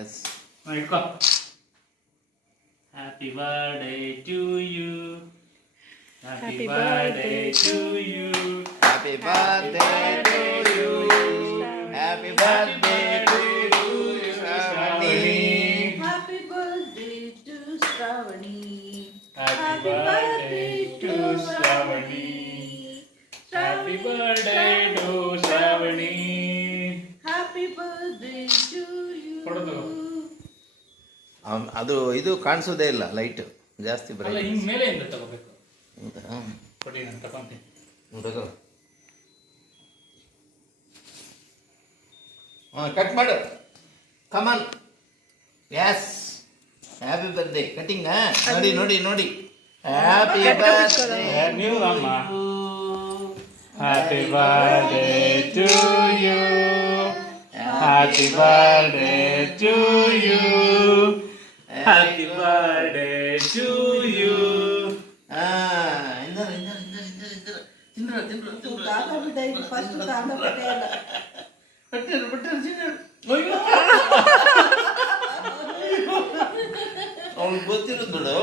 S ಇಟ್ಕೋ. Happy birthday to you, happy birthday to you, happy birthday to you, happy birthday to you Shravani. Happy birthday to Shravani. Happy birthday to Shravani, happy birthday to Shravani. Happy birthday to you. ಕೊಡೋದು. ಅದು ಇದು ಕಾಣಿಸೋದೇ ಇಲ್ಲ light ಜಾಸ್ತಿ ಅಲ್ಲ ಬರಲ್ಲ. ಹಿಂಗ್ ಮೇಲೆಯಿಂದ ತಗೋಬೇಕು. ಹೌದಾ? ಕೊಡಿ ನಾನು ತಗೊಂತೀನಿ. ತಗೋ. ಕಟ್ ಮಾಡು. Come on. Yes. Happy birthday. Cutting ನೋಡಿ ನೋಡಿ ನೋಡಿ. Happy birthday. ನೀವು ಅಮ್ಮ. Happy birthday to you, happy birthday to you, happy birthday to you. First ಅವ್ನಿಗೆ ಗೊತ್ತಿರೋದು ನೋಡು.